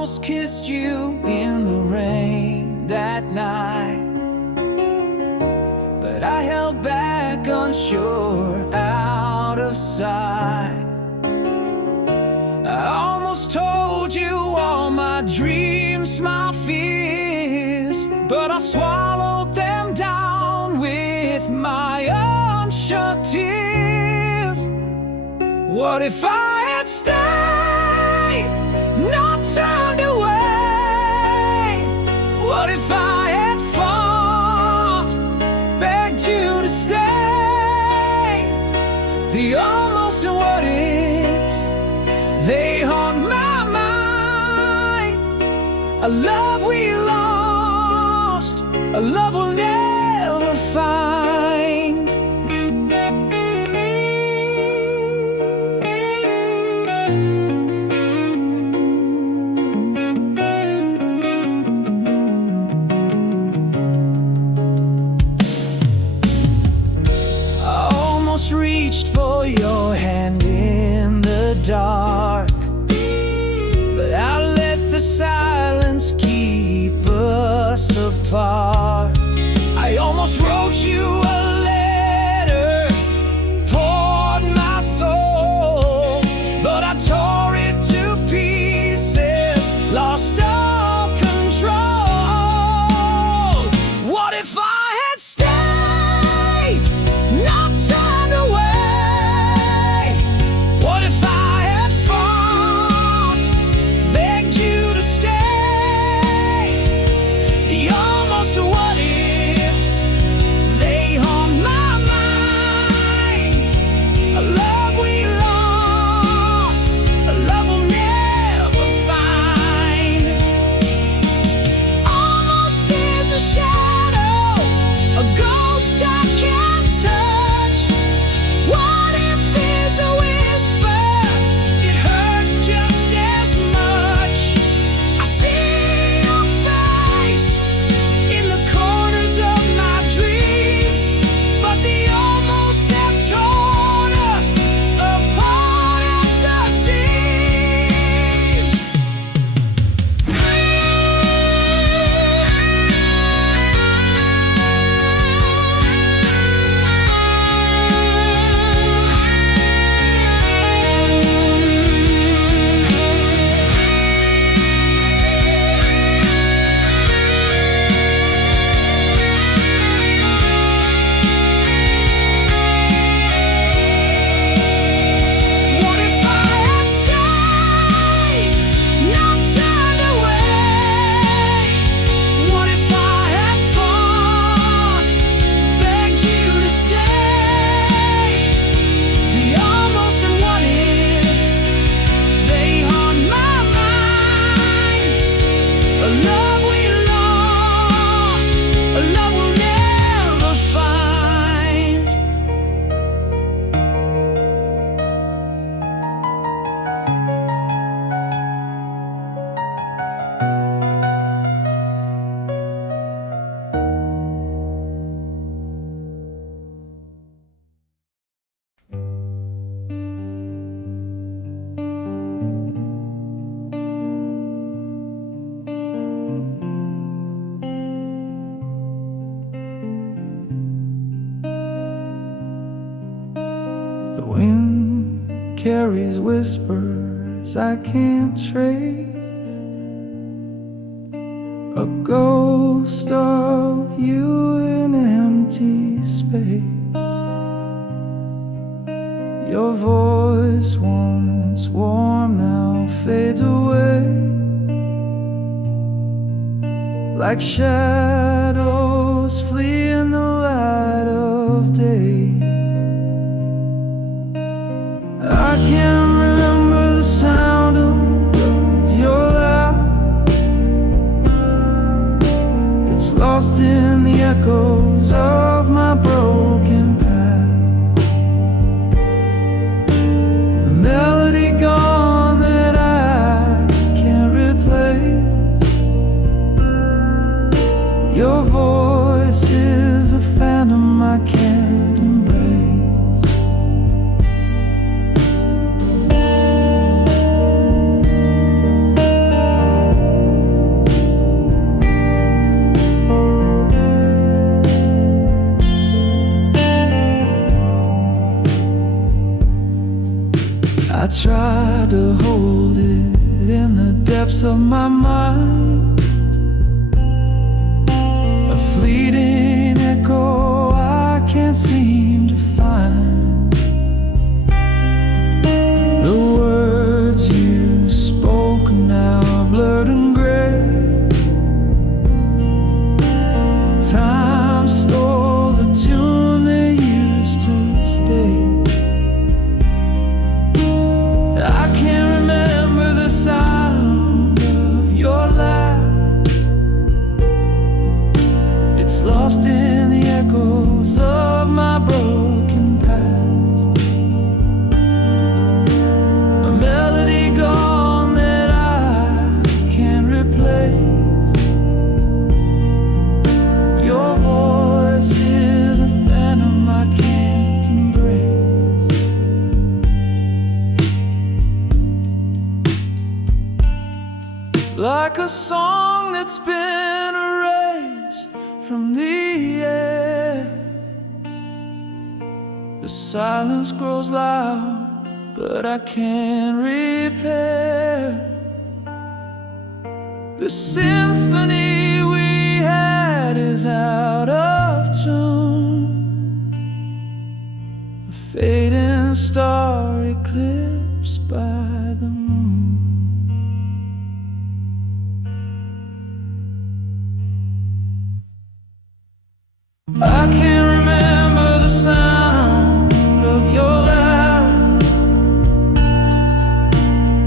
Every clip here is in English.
almost kissed you in the rain that night, but I held back, unsure, out of sight. I almost told you all my dreams, my fears, but I swallowed them down with my unshut tears. What if I had stayed, not turned away? What if I had fought, begged you to stay? The almost and what ifs, they haunt my mind. A love we lost, a love we'll never find. Reached for your hand in the dark, but I let the silence keep us apart. I almost wrote you a letter, poured my soul, but I tore it to pieces, lost all control. What if I had stayed, not turned away? What if I had fought, begged you to stay? The almost what ifs, they haunt my mind. A love we lost, a love we'll never find. Almost is a shadow, a ghost I can't touch. What if is a whisper, it hurts just as much. I see your face in the corners of my dreams, but the almost have torn us apart at the seams. What if I had stayed, not turned away? What if I had fought, begged you to stay? The almost and what ifs, they haunt my mind. A love we lost, a love we'll never find. The wind carries whispers I can't trace, a ghost of you in an empty space. Your voice, once warm, now fades away, like shadows flee in the light of day. I can't remember the sound of your laugh. It's lost in the echoes of my broken past. The melody gone that I can't replace. Your voice is a phantom I can't embrace. depths of my mind, a fleeting echo I can't seem to find. The words you spoke now are blurred and gray. Time stole the tune they used to stay. I can't remember the sound of your laugh. It's lost in the echoes of my broken past. A melody gone that I can't replace. Your voice is a phantom I can't embrace. Like a song that's been erased from the air, the silence grows loud, but I can't repair the symphony we had is out of tune. A fading star eclipsed by the moon. I can't remember the sound of your laugh.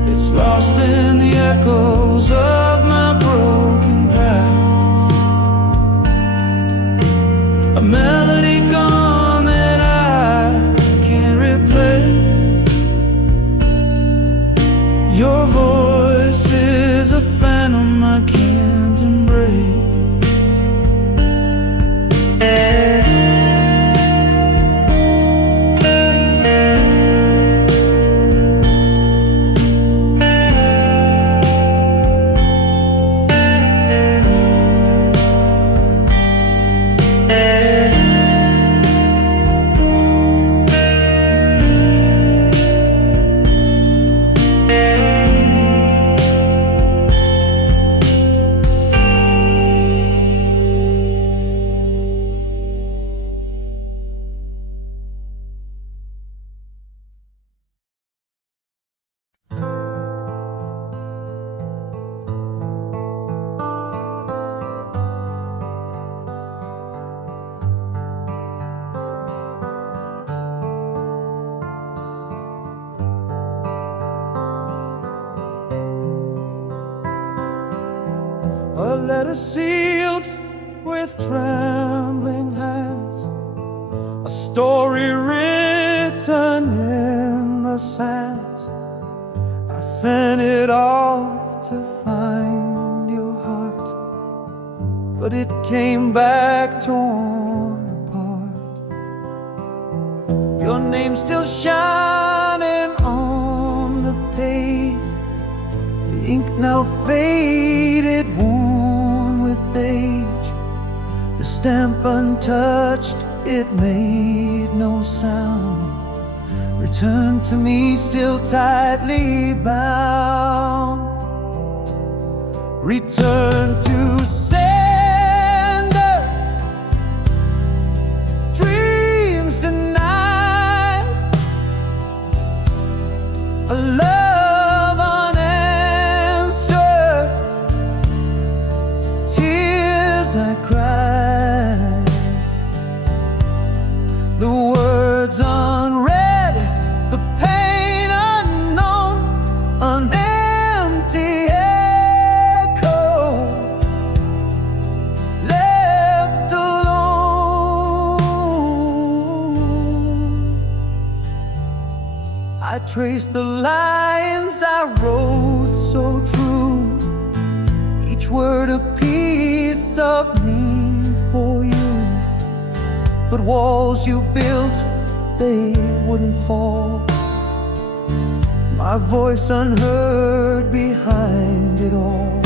It's lost in the echoes of my broken past. A melody gone that I can't replace. Your voice is a phantom I can't embrace. A letter sealed with trembling hands, a story written in the sands. I sent it off to find your heart, but it came back torn apart. Your name's still shining on the page, the ink now faded, worn with age. The stamp untouched, it made no sound. Return to me still tightly bound. Return to sender. Dreams denied, a love unanswered, tears I cried, the words unread, the pain unknown, an empty echo, left alone. I trace the lines I wrote so true, each word a piece of me for you. But walls you built, they wouldn't fall, my voice unheard behind it all.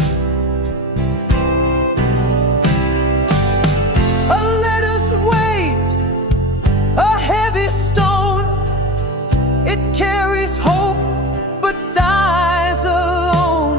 A letter's weight, a heavy stone, it carries hope but dies alone.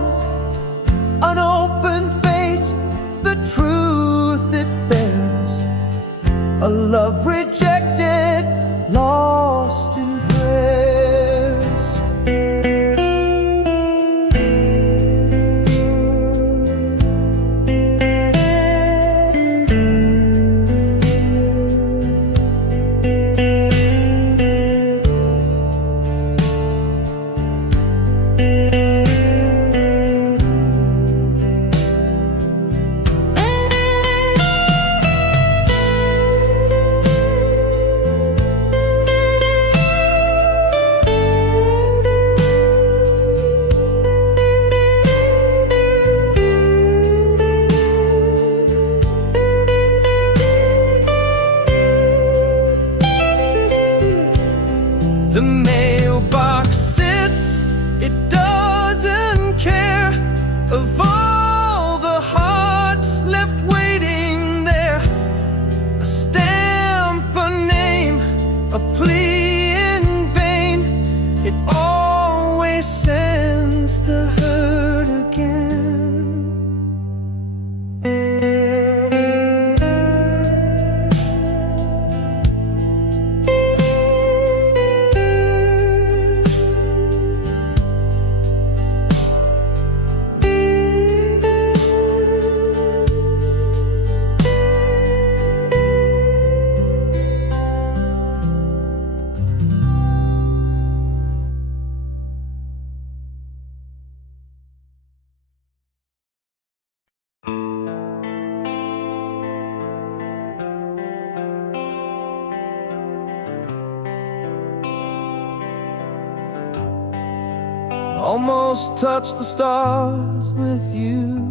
Almost touched the stars with you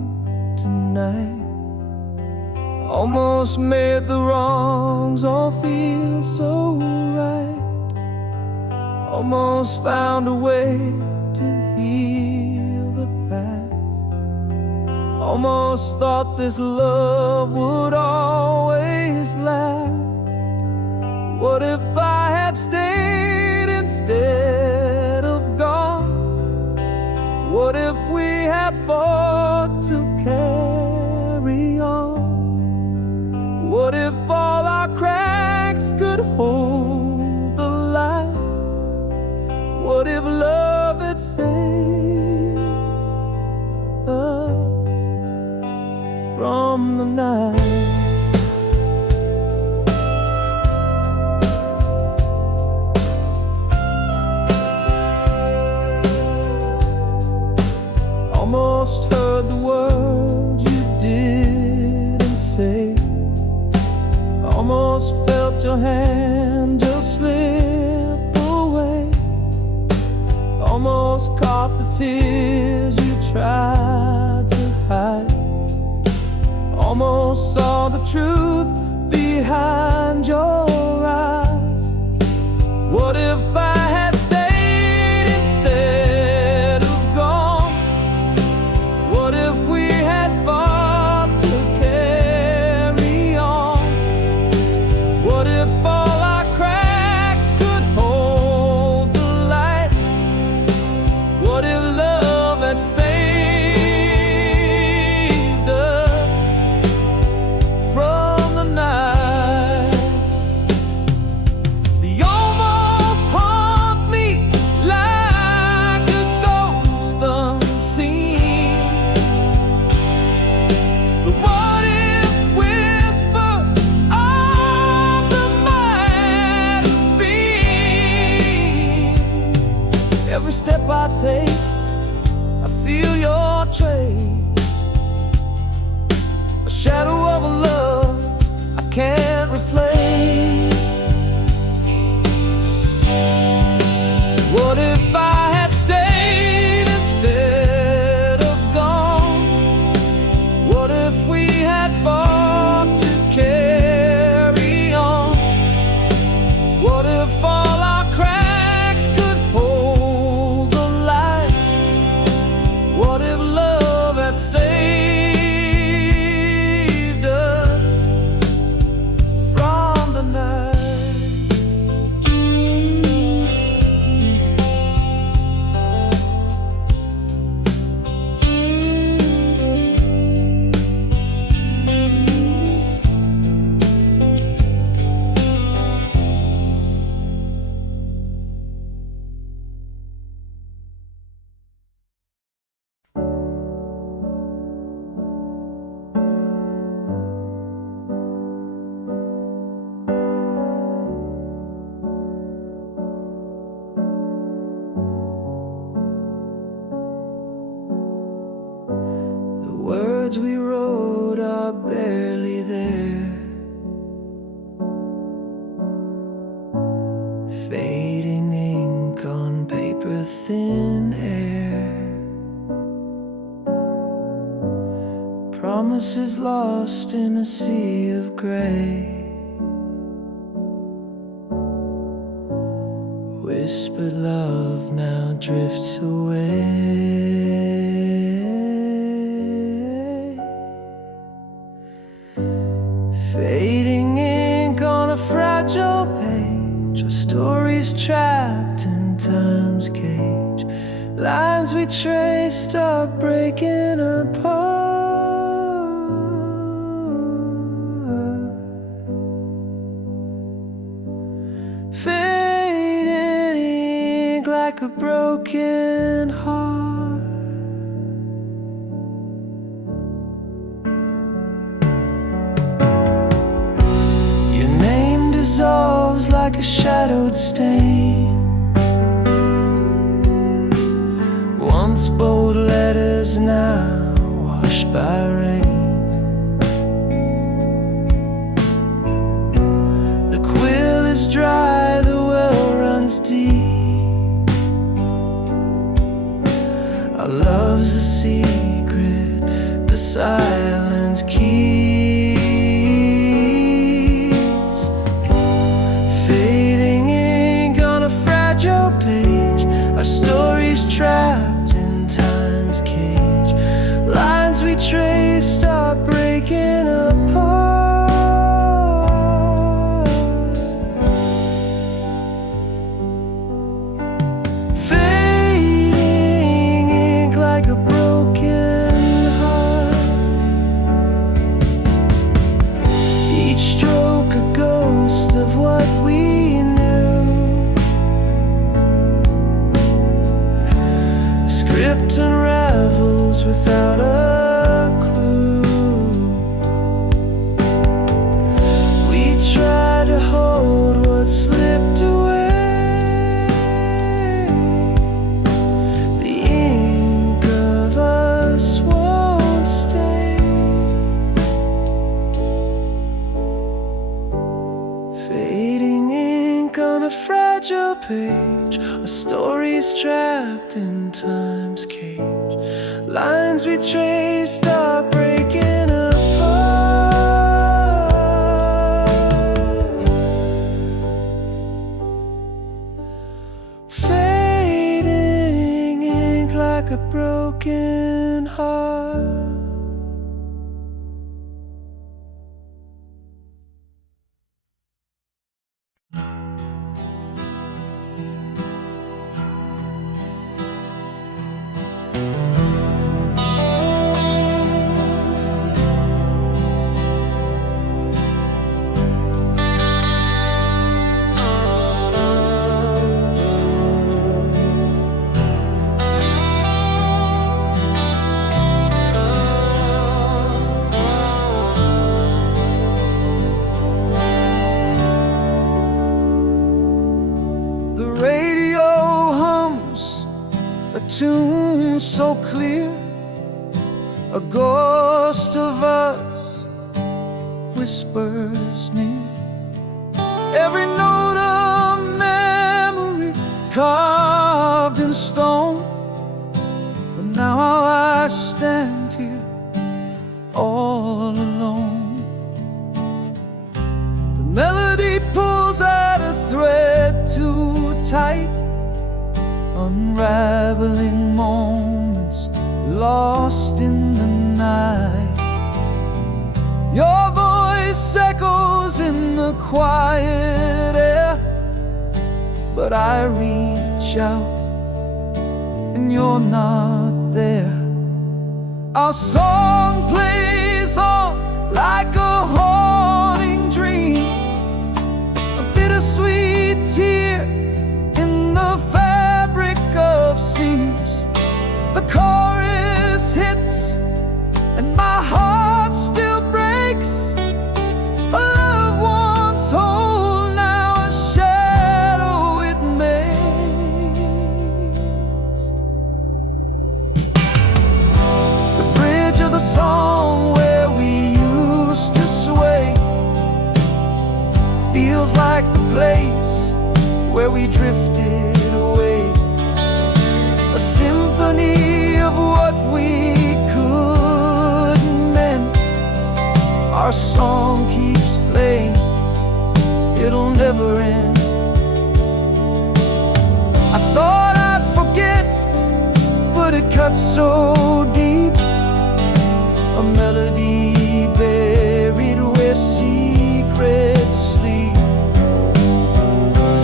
tonight. Almost made the wrongs all feel so right. Almost found a way to heal the past. Almost thought this love would always last. What if I had stayed instead of gone? What if we had fought to carry on? What if all our cracks could hold the light? What if love had saved us from the night? Almost heard the word you didn't say. Almost felt your hand just slip away. Almost caught the tears you tried to hide. Almost saw the truth behind your eyes. What if I had stayed instead of gone? What if we had fought to carry on? What if all our cracks could hold the light? What if love had saved us from the night? They almost haunt me like a ghost unseen. The what if whisper of the might have been. Every step I take, I feel your trace. A shadow of a love I can't replace. What if I had stayed instead of gone? What if we had fought to carry on? What if all our cracks could hold the light? What if love had saved us from the night? The words we wrote are barely there, fading ink on paper, thin air. Promises lost in a sea of gray. Whispered love now drifts away. Fading ink on a fragile page, our stories trapped in time's cage. Lines we traced are breaking apart. Fading ink like a broken heart. Your name dissolves like a shadowed stain. Once bold letters, now washed by rain. The quill is dry, the well runs deep. Our love's a secret the silence keeps. Fading ink on a fragile page, our stories trapped in time's cage. Lines we trace start breaking apart. Fading ink like a broken heart, each stroke a ghost of what we knew. The script unravels without a clue. We try to hold what slipped away. The ink of us won't stay. Fading ink on a fragile page, a story's trapped in time's cage. Lines we trace start breaking apart. Fading ink like a broken heart. The radio hums a tune so clear, a ghost of us whispers near. Every note a memory carved in stone. But now I stand here all alone. The melody pulls at a thread too tight, unraveling moments lost in the night. Your voice echoes in the quiet air, but I reach out and you're not there. Our song plays on like a haunting dream, a bittersweet tear in the fabric of seams. The chorus hits and my heart still breaks. A loved one's whole, now a shadow it makes. The bridge of the song where we used to sway feels like the place where we drifted away. A symphony of what we couldn't mend. Our song keeps playing, it'll never end. I thought I'd forget, but it cuts so deep. A melody buried where secrets sleep.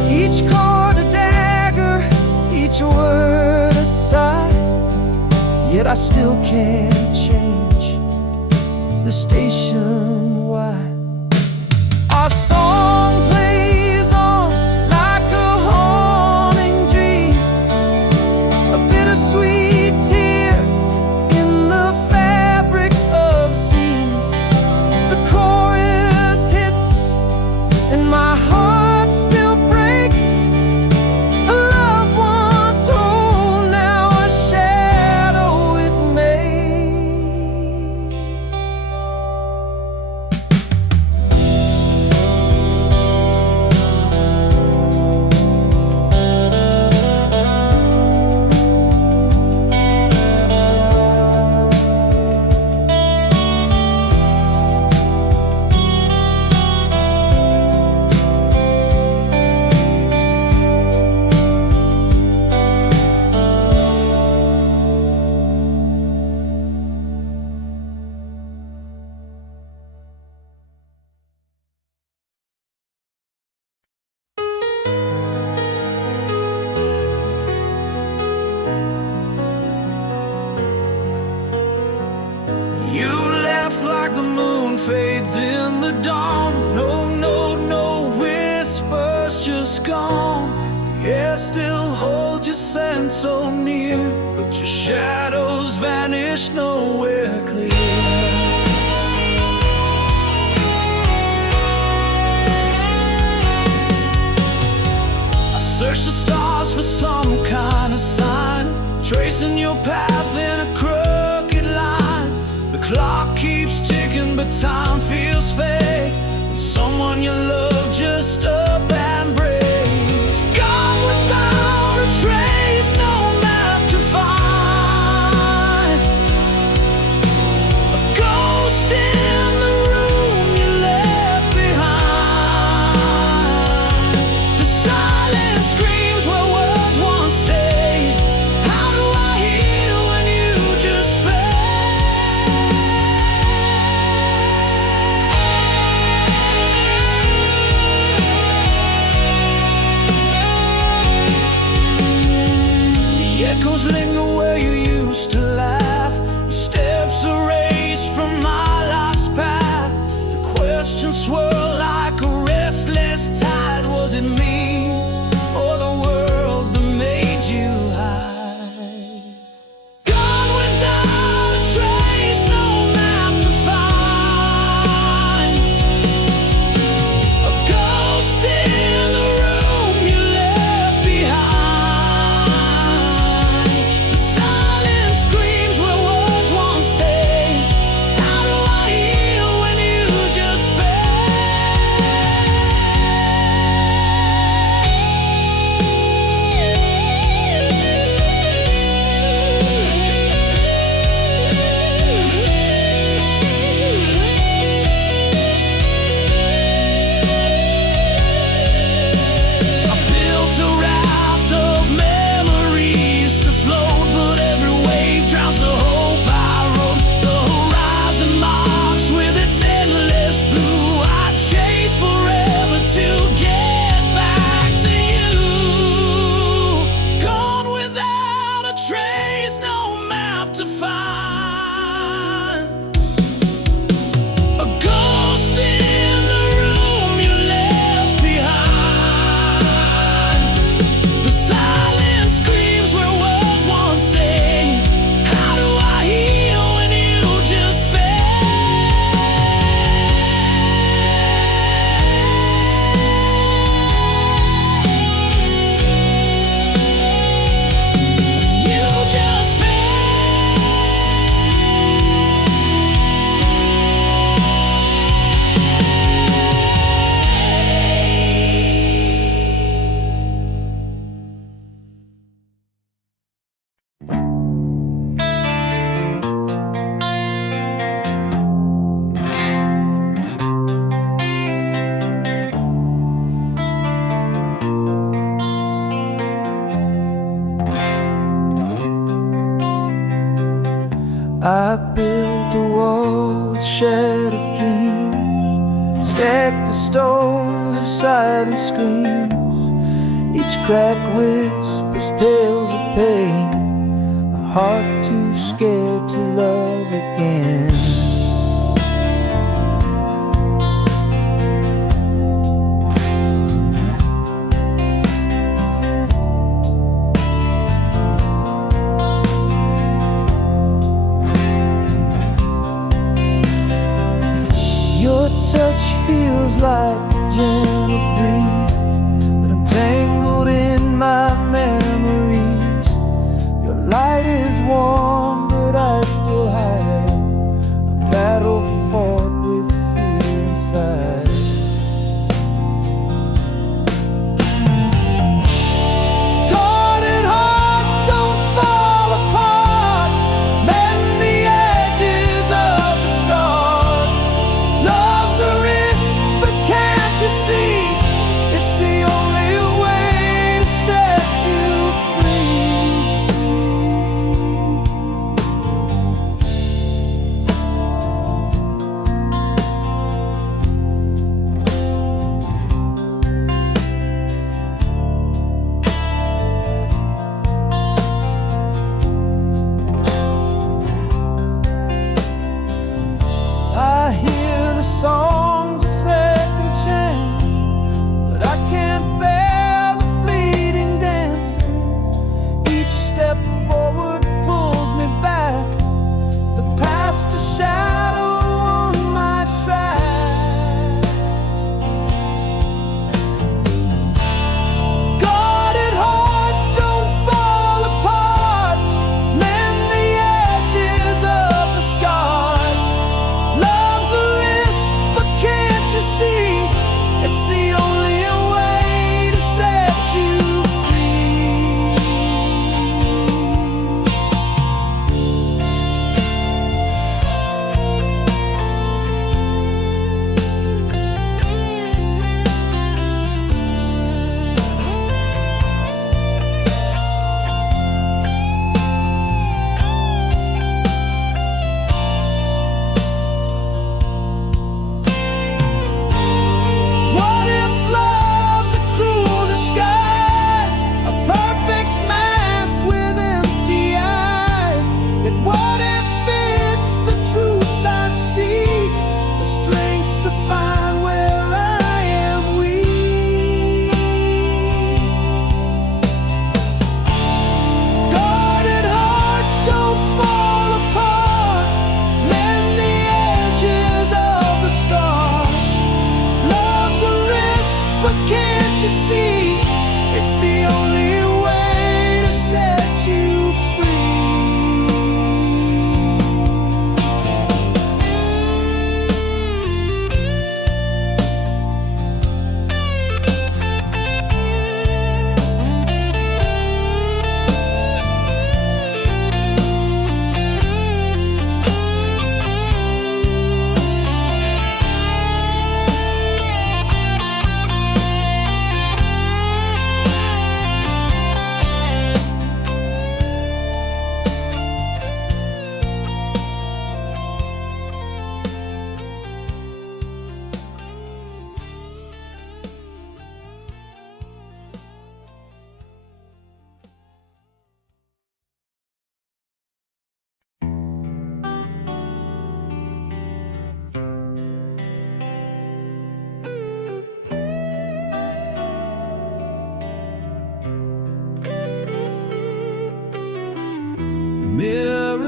Each chord a dagger, each word a sigh. Yet I still can't change the station wide. Our song plays on like a haunting dream, a bittersweet tear in the fabric of seams. The chorus hits and my heart still breaks. A loved one's whole, now a shadow it makes. like the moon fades in the dawn. No, no, no whispers, just gone. The air still holds your scent so near, but your shadows vanish nowhere clear. Search the stars for some kind of sign, tracing your path in a crooked line. The clock keeps ticking, but time feels fake when someone you love just up and breaks. Gone without a trace, no map to find. A ghost in the room you left behind. The silence screams where words once stayed. How do I heal when you just fade? The echoes linger where you used to laugh. Your steps erased from my life's path. The questions swirl like a restless tide. Was it me or the world that made you hide? Gone without a trace, no map to find. A ghost in the room you left behind. The silence screams where words won't stay. How do I heal when you just I built a raft of memories to float, but every wave drowns the hope I wrote. The horizon marks with its endless blue. I chase forever to get back to you. Gone without a trace, no map to find. A ghost in the room you left behind. The silence screams where words won't stay. How do I heal when you just fade? You just I built a wall with shattered dreams, stacked the stones of silent screams. Each crack whispers tales of pain, a heart too scared to love again. Your touch feels like a gentle breeze, but I'm tangled in my memories. Your light is warm, but I still hide a battle fought with fear inside. Guarded heart, don't fall apart. Mend the edges of the scar. Love's a risk, but can't you see? It's the only way to set you free.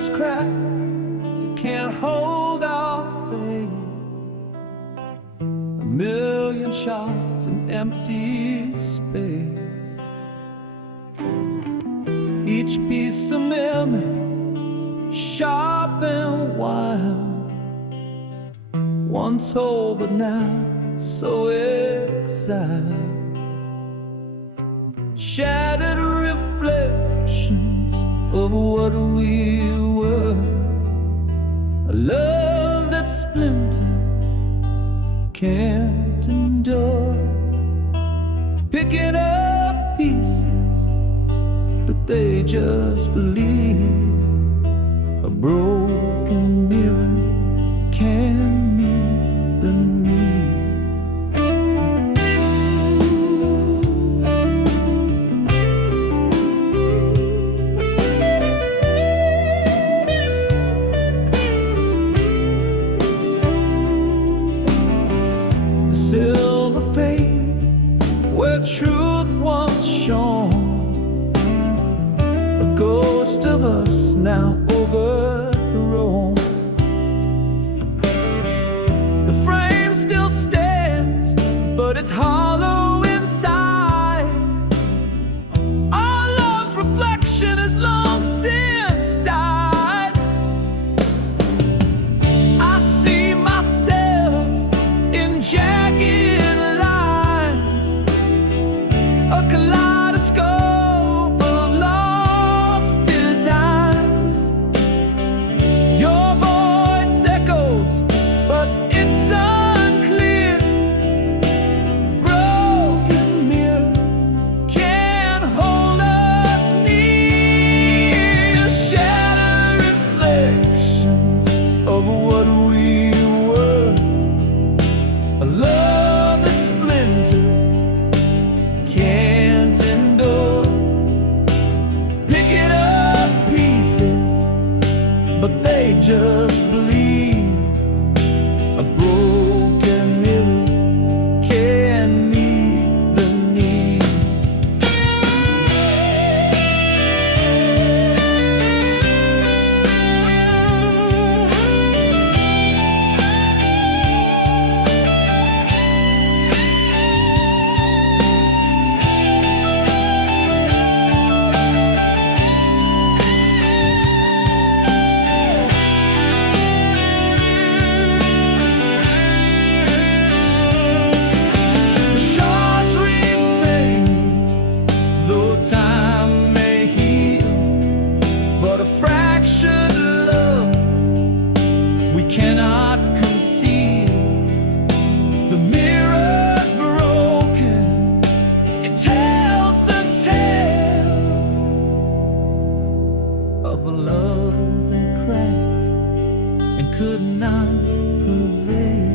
is cracked, it can't hold our faith. A million shots in empty space. Each piece of memory, sharp and wild, once whole but now so exiled. Shattered reflections of what we were. A love that splintered can't endure. Picking up pieces, but they just believe. A broken mirror can meet the need. The silver fade where truth once shone. A ghost of us now overthrown. The frame still stands, but it's hollow inside. Our love's reflection has long since died. I see myself in jagged lines, a kaleidoscope of lost designs. Your voice echoes, but it's unclear. Broken mirror can't hold us near. Shattered reflections of what we were. A love that splintered can't endure. Picking up pieces, but they just believe. A broken mirror can meet the need. The shards remain, though time may heal, but a fractured love we cannot conceal. The mirror's broken, it tells the tale of a love that cracked and could not prevail.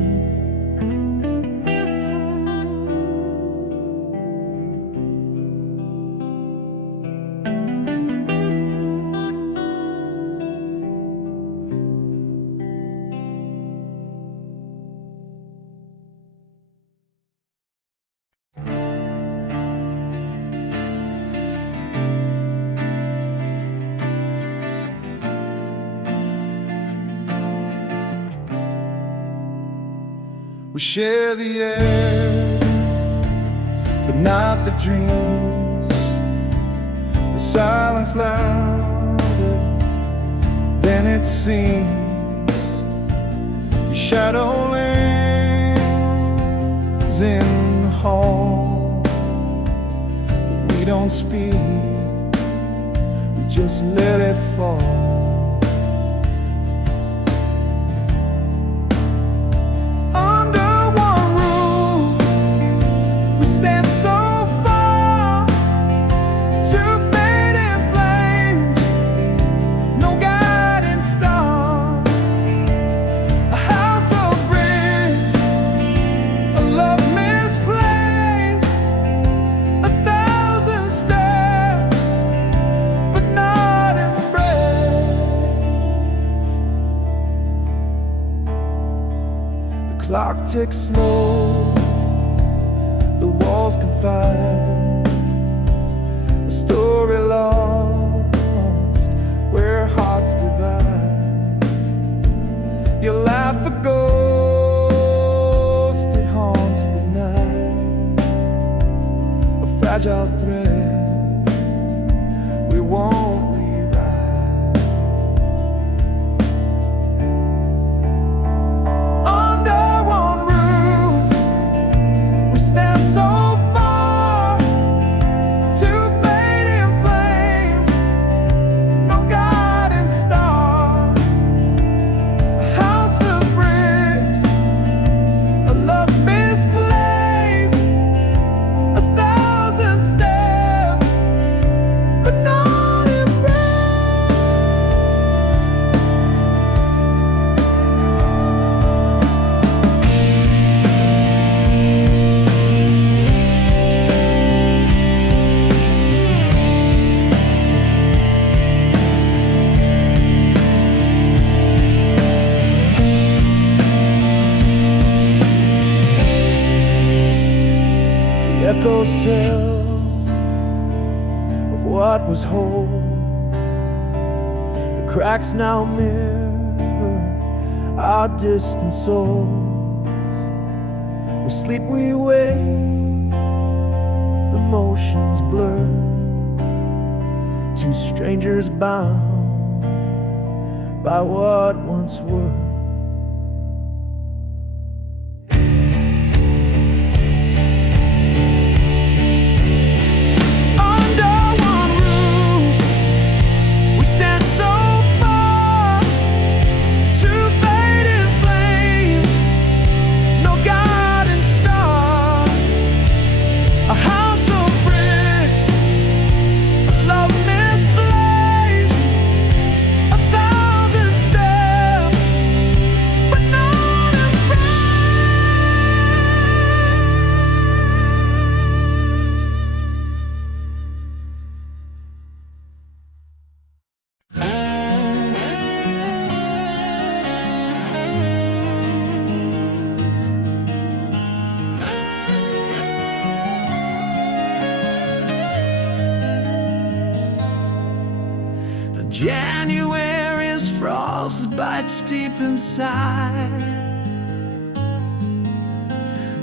We share the air, but not the dreams. The silence louder than it seems. Your shadow lingers in the hall, but we don't speak, we just let it fall. Clock ticks slow, the walls confide, a story lost where hearts divide. fragile thread we won't rewrite. Under one roof we stand so far, two fading flames, no guiding star. A house of bricks, a love misplaced, 1,000 steps, but not embraced. The echoes tell of what was whole. The cracks now mirror our distant souls. We sleep, we wake, the motions blur. Two strangers bound by what once were. January's frost bites deep inside.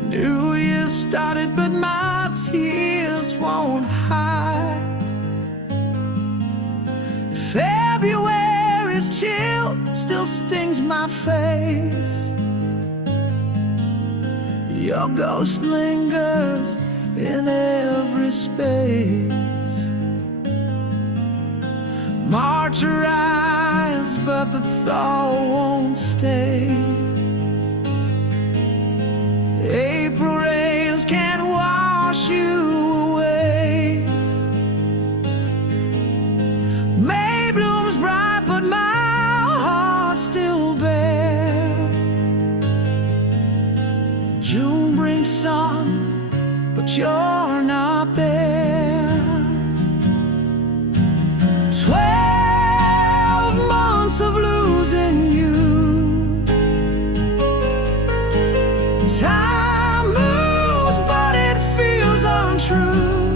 New Year started, but my tears won't hide. February's chill still stings my face. Your ghost lingers in every space. March arrives, but the thaw won't stay. April rains can't wash you away. May blooms bright, but my heart's still bare. June brings sun, but you're not there. 12 months of losing you. Time moves, but it feels untrue.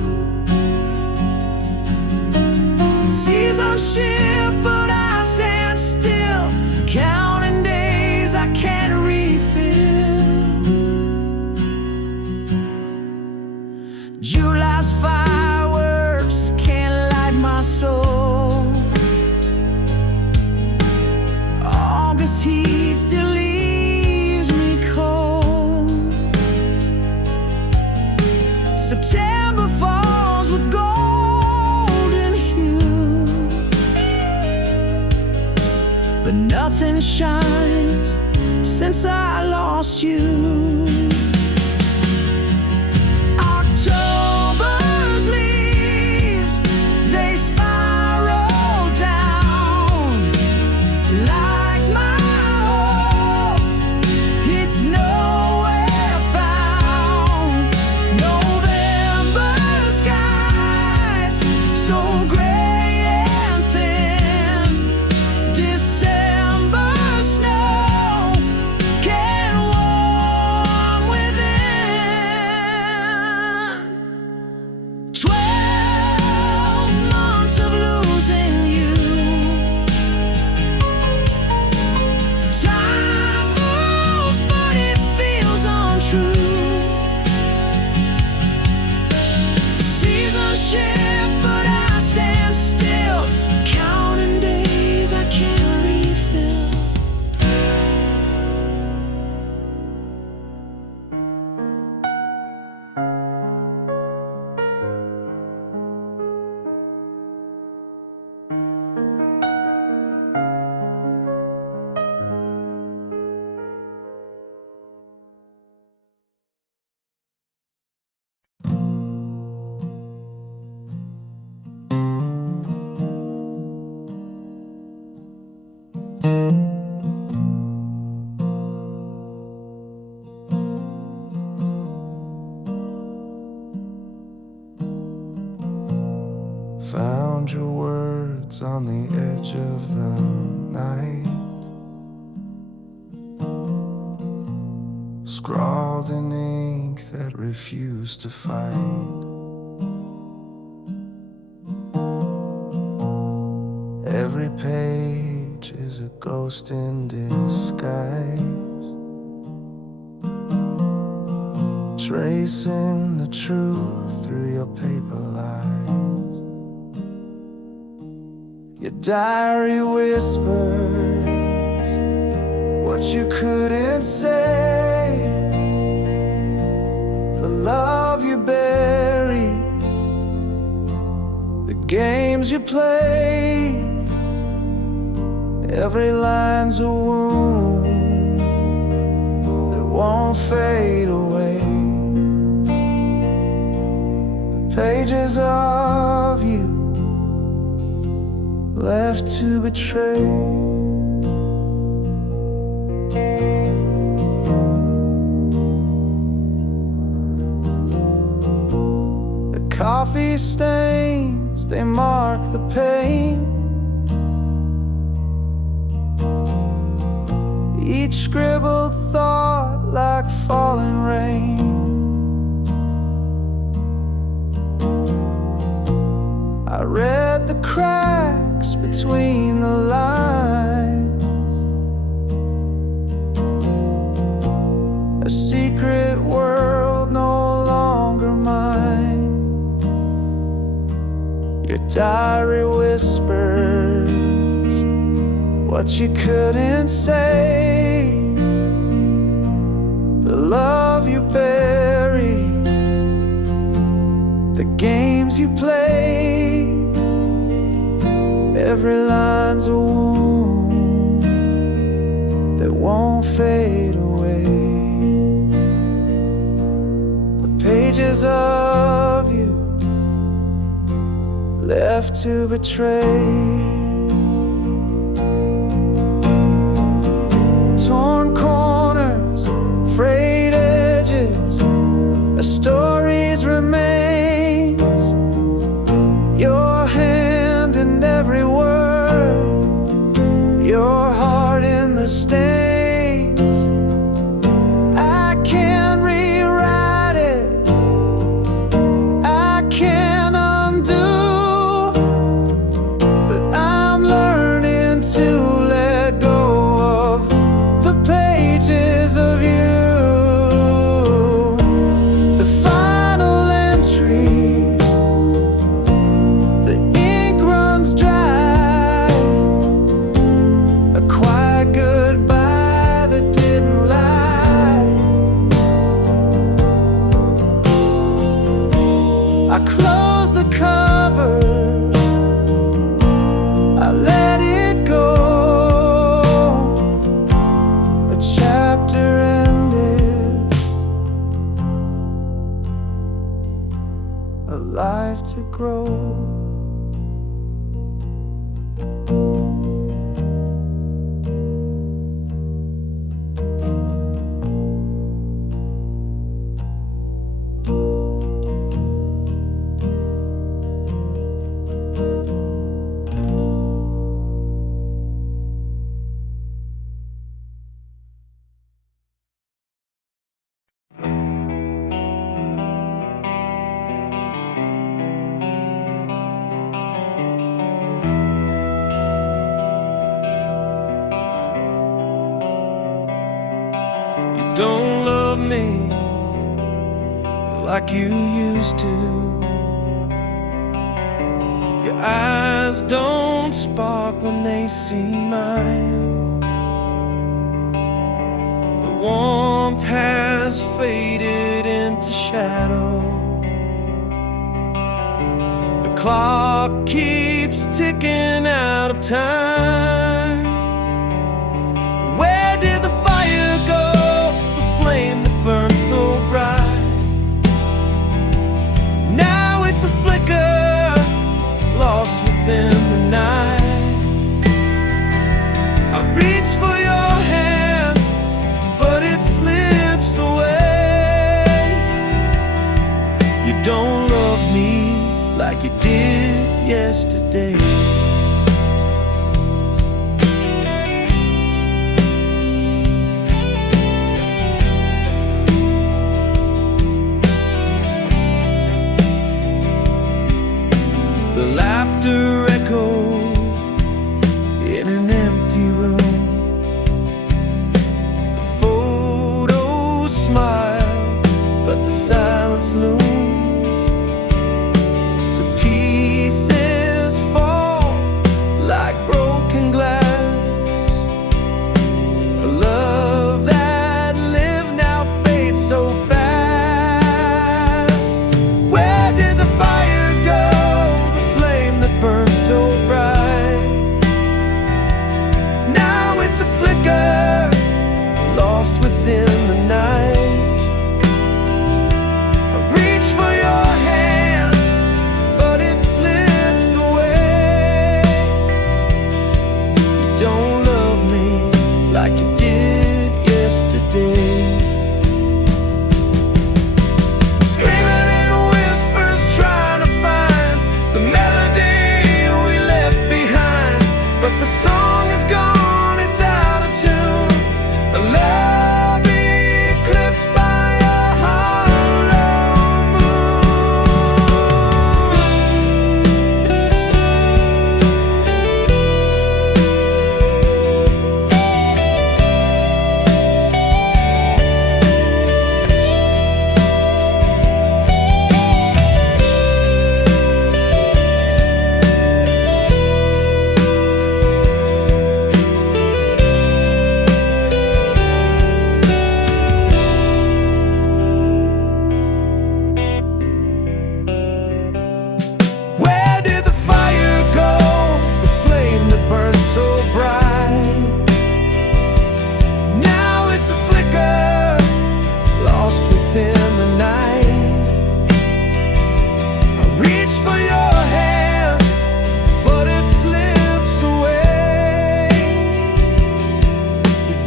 Seasons shift, but I stand still, counting days I can't refill. July's fireworks can't light my soul. August heat still leaves me cold. September falls with golden hue, but nothing shines since I lost you. October's leaves, they spiral down like my hope. It's nowhere found. November skies so gray and thin. December snow can warm Found your words on the edge of the night, scrawled in ink that refused to fight. Every page is a ghost in disguise, tracing the truth through your paper lies. Your diary whispers what you couldn't say, the love you buried, the games you played. Every line's a wound that won't fade away. The pages of you left to betray. The coffee stains, they mark the pain. Each scribbled thought like falling rain. I read the cracks between the lines, a secret world no longer mine. Your diary whispers what you couldn't say, the love you buried, the games you played. Every line's a wound that won't fade away. The pages of you left to betray. Torn corners, frayed edges, a story's remains. Your hand in every word, your heart in the stains. I can't rewrite it, I can't undo, but I'm learning to let go of the pages of you. The final entry, the ink runs dry, a quiet goodbye that didn't lie. I close the cover, I let it go. A chapter ended, a life to grow. You don't love me like you used to. Your eyes don't spark when they see mine. The warmth has faded into shadow. The clock keeps ticking out of time. Where did the fire go? The flame that burned so bright. Now it's a flicker, lost within the night. I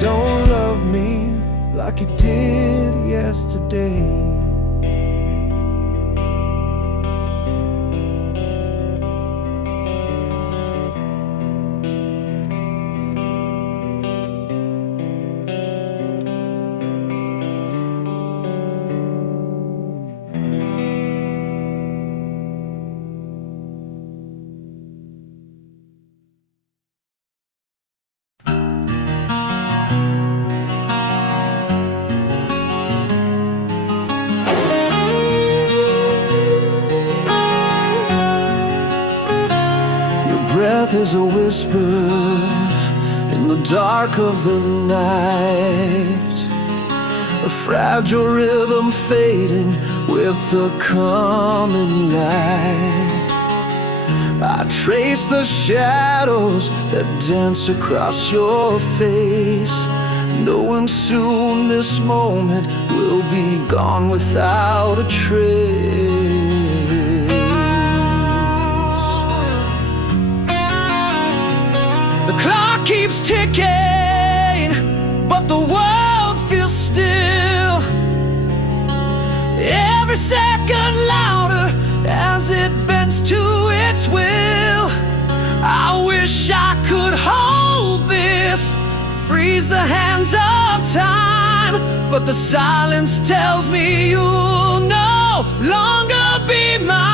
don't love me like you did yesterday. Breath is a whisper in the dark of the night, a fragile rhythm fading with the coming light. I trace the shadows that dance across your face, knowing soon this moment will be gone without a trace. The clock keeps ticking, but the world feels still. Every second louder as it bends to its will. I wish I could hold this, freeze the hands of time, but the silence tells me you'll no longer be mine.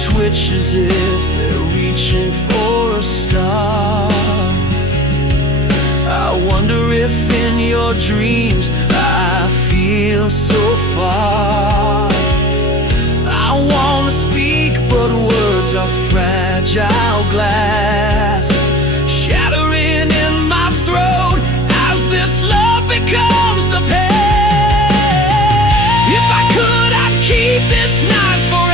Twitch as if they're reaching for a star. I wonder if in your dreams I feel so far. I wanna speak, but words are fragile glass, shattering in my throat as this love becomes the pain. If I could, I'd keep this night forever.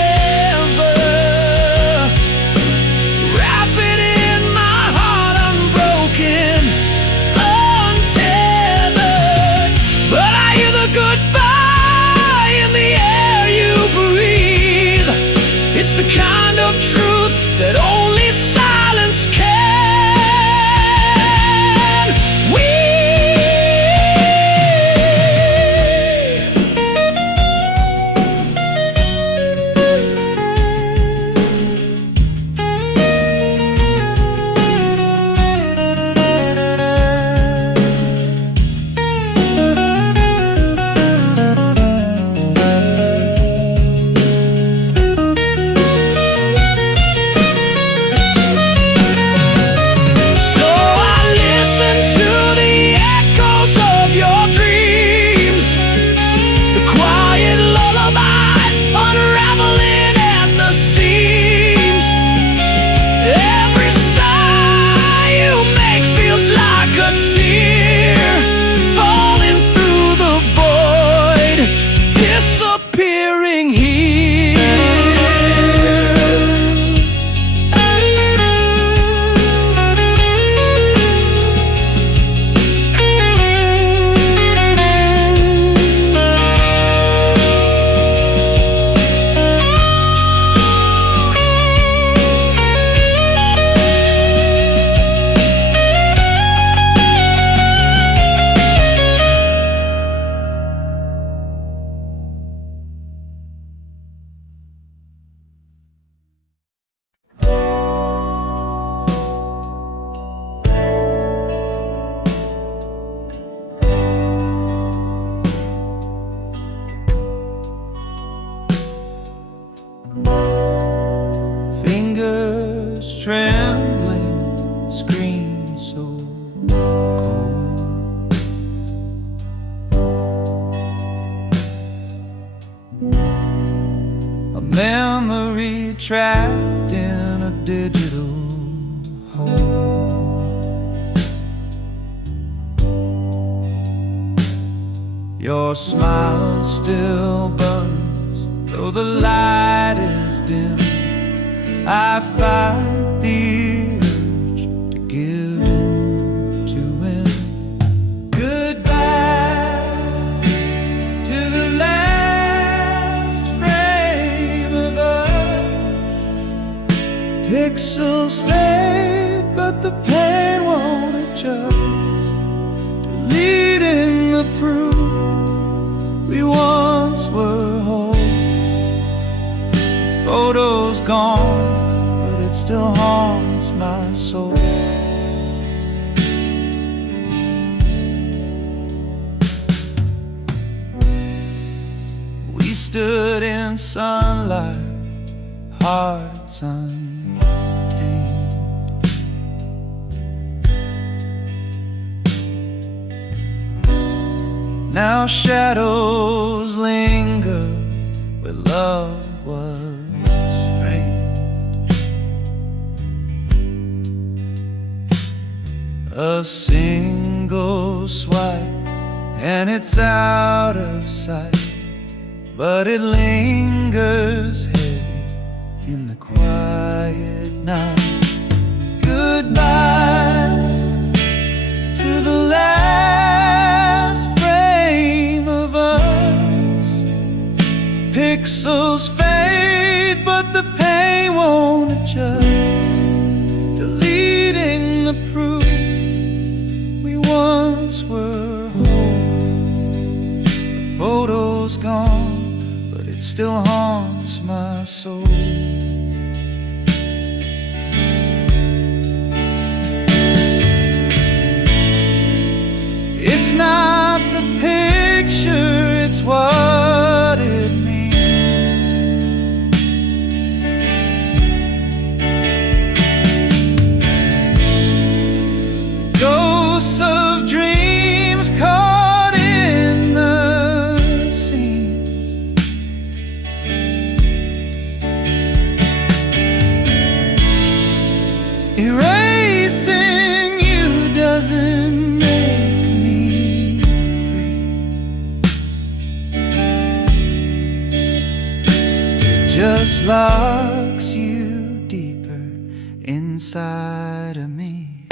It's the kind of truth that only a memory trapped in a digital hole. Your smile still burns, though the light is dim. I fight the urge to give in to win. Goodbye to the last frame of us. Pixels fade, but the pain won't adjust. Deleting the proof we once were whole. The photo's gone, but it still haunts my soul. We stood in sunlight, hearts untamed. Now shadows linger where love was framed. A single swipe and it's out of sight, but it lingers heavy in the quiet night. Goodbye to the last frame of us. Pixels fade, but the pain won't adjust. Deleting the proof we once were whole. The photo's gone, but it still haunts my soul. It's not the picture, it's what it means. Ghosts of dreams caught in the seams. Erasing you doesn't make me free. It just locks you deeper inside of me.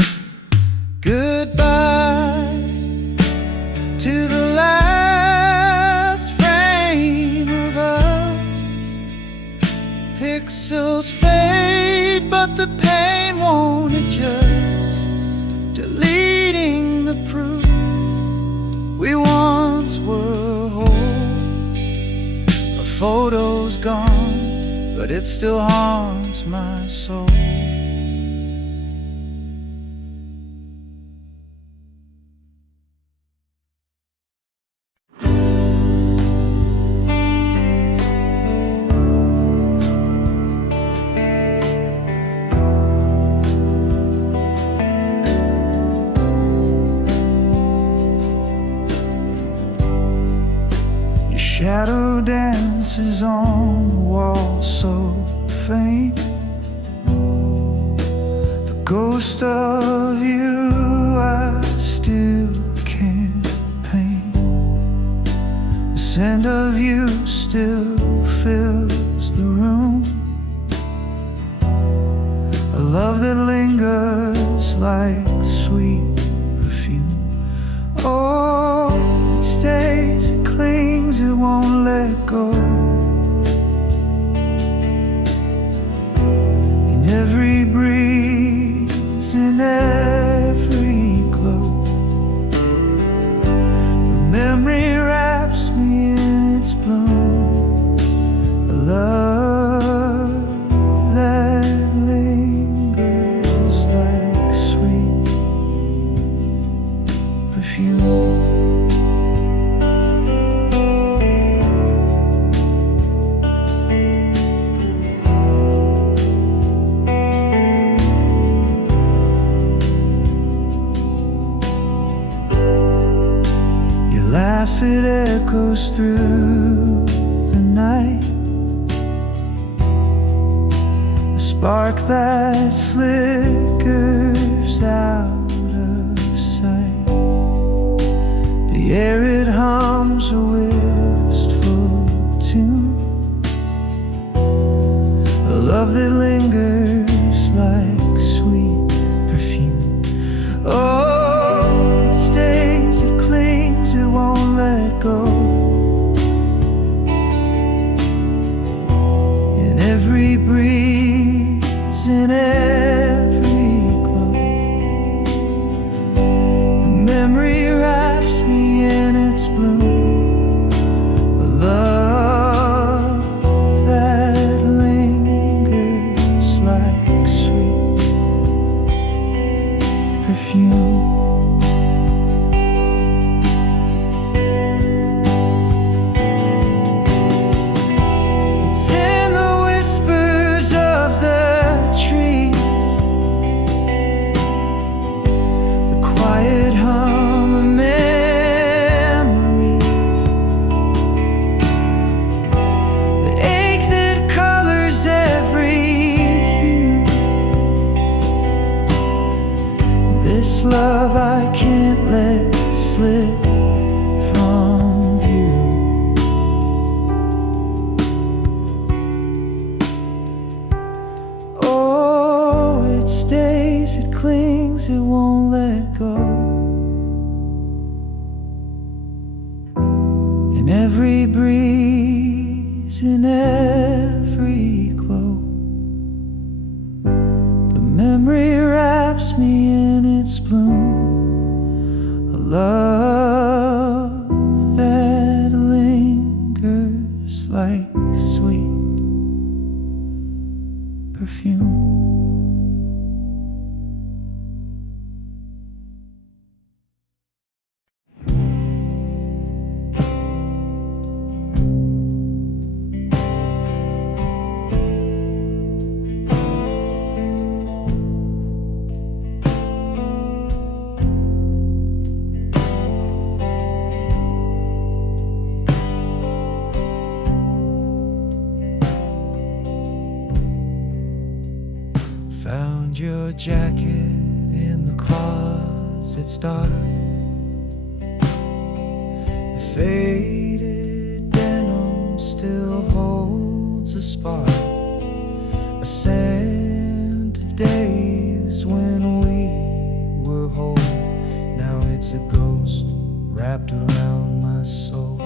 Goodbye to the last frame of us. Pixels fade, but the pain won't adjust. Deleting the proof we once were whole. A photo's gone, but it still haunts my soul. Shadow dances on the wall so faint. The ghost of you I still can't paint. The scent of you still fills the room. A love that lingers like sweet perfume. Oh, it stays, it clings, it won't let go. In every breeze, in every glow, the memory wraps me in its bloom. A love that lingers like sweet perfume. spark that flickers out of sight. The air it hums a wistful tune, a love that lingers like sweet perfume. Oh, it stays, it clings, it won't let go. In every breeze, in every glow, the memory wraps me in its bloom. A love that lingers like sweet perfume. It's in the whispers of the trees, the quiet hum of memories, the ache that colors every hue. This love I can't let slip from view. Oh, it stays, it clings, it won't let go. In every breeze, in every glow, the memory wraps me in its bloom. A love that lingers like sweet perfume. Found your jacket in the closet's dark. The faded denim still holds a spark, a scent of days when we were whole. Now it's a ghost wrapped around my soul.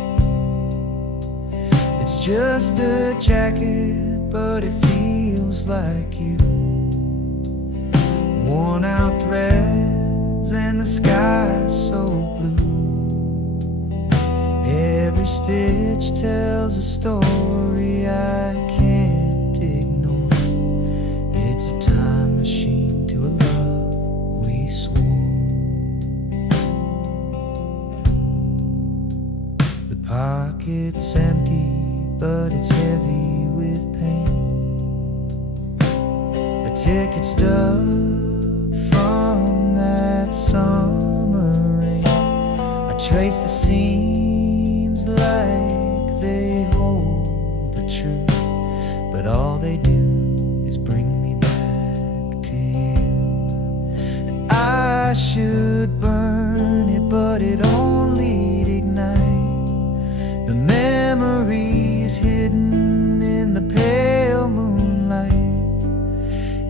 It's just a jacket, but it feels like you. Worn out threads and the sky so blue. Every stitch tells a story I can't ignore. It's a time machine to a love we swore. The pocket's empty, but it's heavy with pain. A ticket stub from that summer rain. I trace the seams like they hold the truth, but all they do is bring me back to you. I should burn it, but it only'd ignite the memories hidden in the pale moonlight.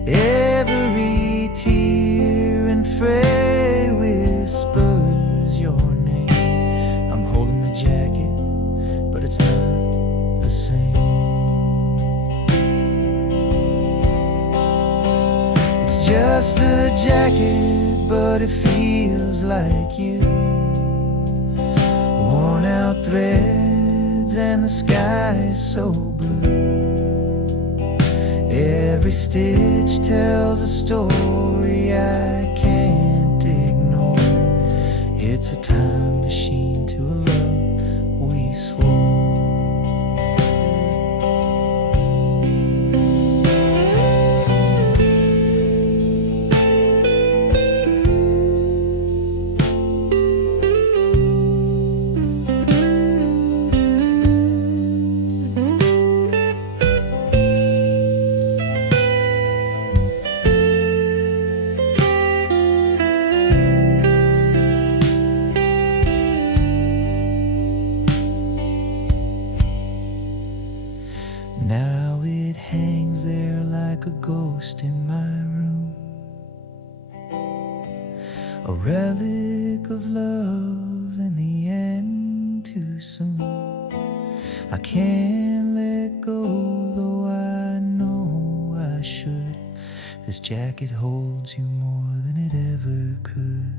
Every tear and fray whispers your name. I'm holding the jacket, but it's not the same. It's just a jacket, but it feels like you. Worn out threads and the sky's so blue. Every stitch tells a story I can't ignore. It's a time machine to a love we swore. Now it hangs there like a ghost in my room, a relic of love and the end too soon. I can't let go, though I know I should. This jacket holds you more than it ever could.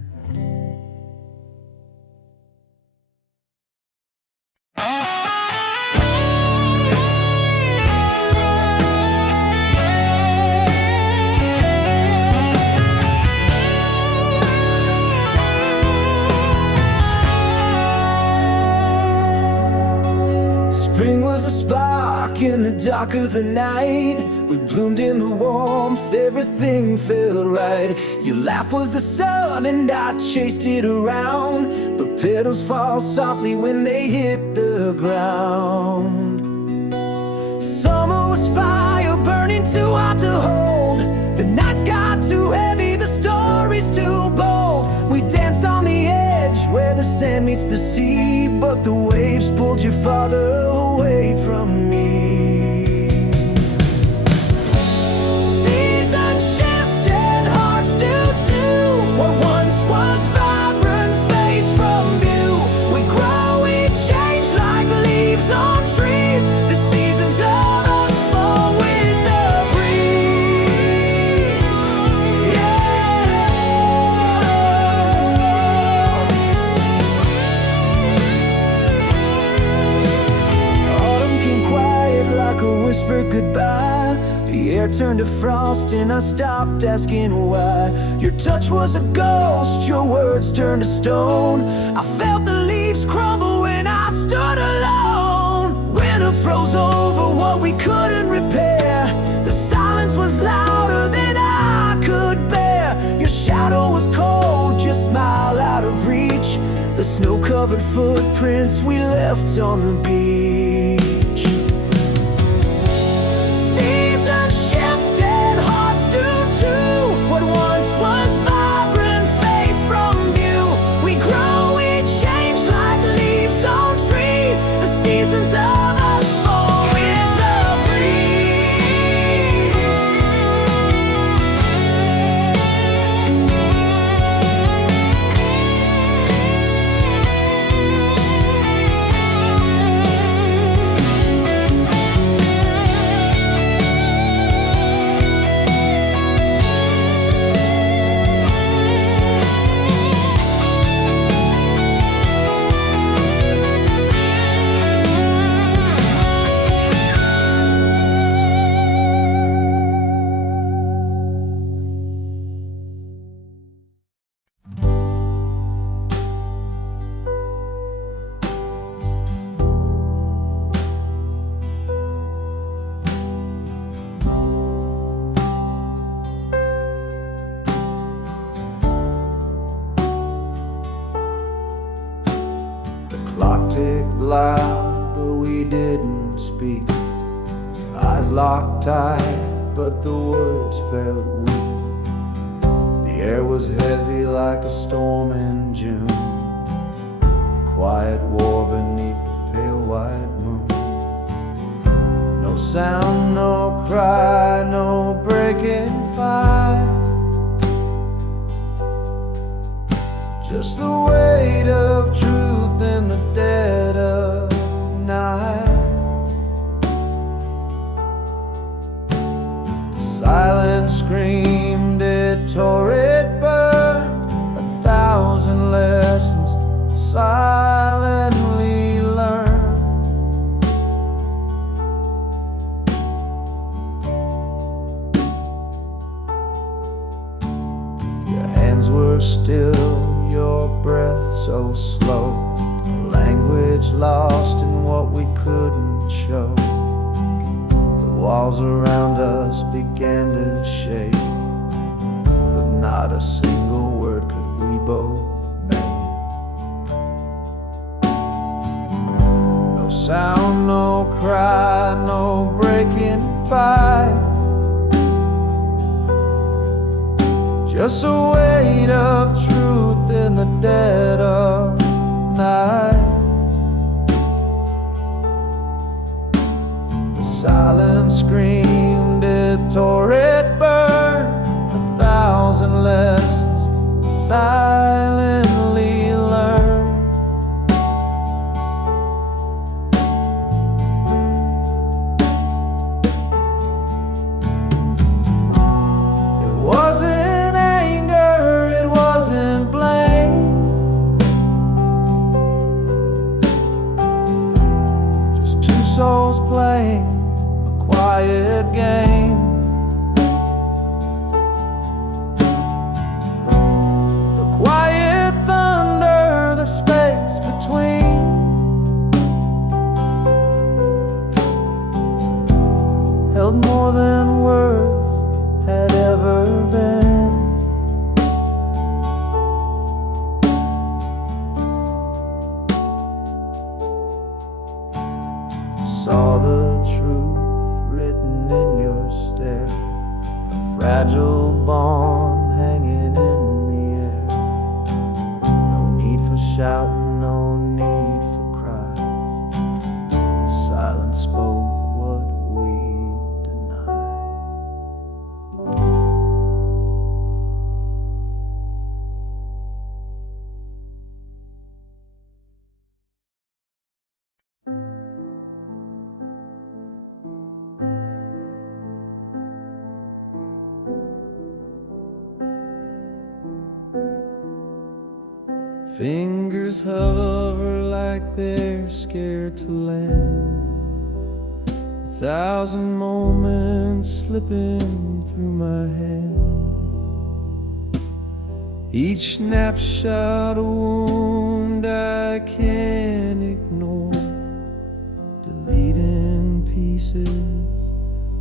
Spring was a spark in the dark of the night. We bloomed in the warmth, everything felt right. Your laugh was the sun and I chased it around, but petals fall softly when they hit the ground. Summer was fire burning too hot to hold. The nights got too heavy, the stories too bold. We danced on the edge where the sand meets the sea, but the waves pulled you farther away from me. Seasons shift and hearts do too. What once was vibrant fades from view. We grow, we change like leaves on trees. The seasons of us fall with the breeze. Autumn came quiet like a whispered goodbye. The air turned to frost and I stopped asking why. Your touch was a ghost, your words turned to stone. I felt the leaves crumble when I stood alone. Winter froze over what we couldn't repair. The silence was louder than I could bear. Your shadow was cold, your smile out of reach. The snow-covered footprints we left on the beach. Seasons shift and hearts do too. What once was vibrant fades from view. We grow, we change like leaves on trees. The seasons of us fall with the breeze. Clock ticked loud, but we didn't speak. Eyes locked tight, but the words felt weak. The air was heavy like a storm in June. Quiet war beneath the pale white moon. No sound, no cry, no breaking fire. Just the weight of truth in the dead of night. The silence screamed, it tore, it burned. 1,000 lessons silently learned. Your hands were still, your breath so slow, a language lost in what we couldn't show. The walls around us began to shake, but not a single word could we both make. No sound, no cry, no breaking fight. Just a weight of truth in the dead of night. The Silence screamed, it tore, it burned. 1,000 lessons silently learned. It wasn't anger, it wasn't blame, just two souls playing a quiet game. The quiet thunder, the space between, held more than words had ever been. Saw the truth written in your stare, a fragile bond hanging in the air. No need for shouting, no need for cries. The silence spoke what we denied. Fingers hover like they're scared to land. 1,000 moments slipping through my hand. Each snapshot a wound I can't ignore, deleting pieces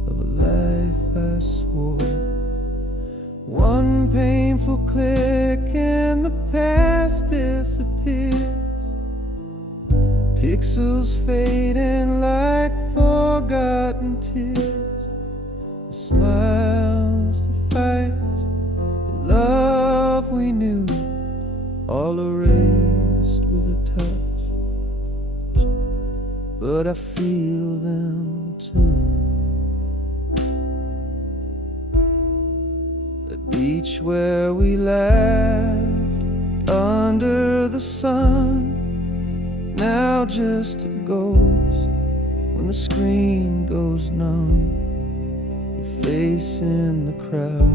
of a life I swore. One painful click and the past disappears. Pixels fading like forgotten tears. The smiles, the fights, the love we knew, all erased with a touch. But I feel them too. The beach where we laughed under the sun, now just a ghost when the screen goes numb. Your face in the crowd,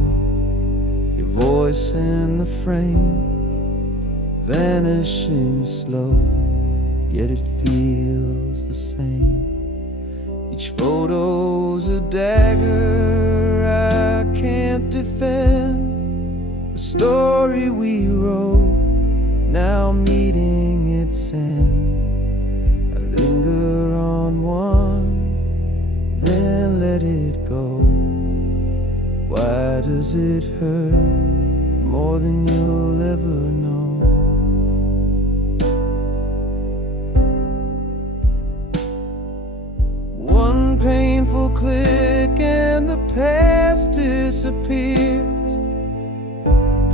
your voice in the frame, vanishing slow, yet it feels the same. Each photo's a dagger I can't defend, a story we wrote, now meeting its end. I linger on one, then let it go. Why does it hurt more than you'll ever know? One painful click and the past disappears.